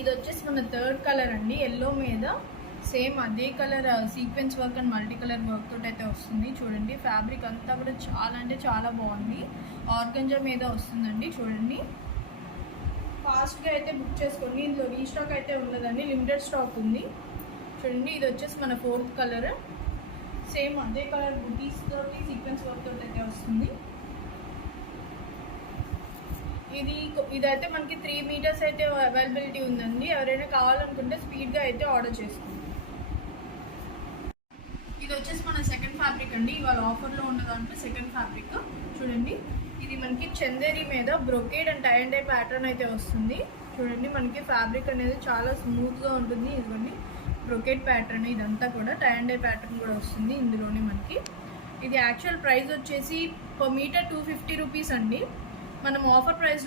ఇది వచ్చేసి మన థర్డ్ కలర్ అండి, ఎల్లో మీద సేమ్ అదే colour sequence work and multi colour work తోటి అయితే వస్తుంది. చూడండి ఫ్యాబ్రిక్ అంతా కూడా చాలా అంటే చాలా బాగుంది. ఆర్గంజా మీద వస్తుందండి. చూడండి ఫాస్ట్గా అయితే బుక్ చేసుకోండి, ఇందులో రీస్టాక్ అయితే ఉండదండి, లిమిటెడ్ స్టాక్ ఉంది. చూడండి ఇది వచ్చేసి మన ఫోర్త్ కలర్, సేమ్ అదే కలర్ బుటీస్ తోటి సీక్వెన్స్ వర్క్ తోటి అయితే వస్తుంది. ఇదైతే మనకి 3 మీటర్స్ అయితే అవైలబిలిటీ ఉందండి. ఎవరైనా కావాలనుకుంటే స్పీడ్గా అయితే ఆర్డర్ చేసుకోండి. ఇది వచ్చేసి మన సెకండ్ ఫ్యాబ్రిక్ అండి, ఇవాళ ఆఫర్లో ఉన్న దాంట్లో సెకండ్ ఫ్యాబ్రిక్. చూడండి ఇది మనకి చందేరి మీద brocade and tie and dye pattern అయితే వస్తుంది. చూడండి మనకి ఫ్యాబ్రిక్ అనేది చాలా స్మూత్గా ఉంటుంది. ఇదిగోండి బ్రొకేడ్ ప్యాటర్న్, ఇదంతా కూడా టై అండ్ డై ప్యాటర్న్ కూడా వస్తుంది ఇందులోనే మనకి. ఇది యాక్చువల్ ప్రైస్ వచ్చేసి పర్ మీటర్ 250 రూపీస్ అండి. మనం ఆఫర్ ప్రైస్లో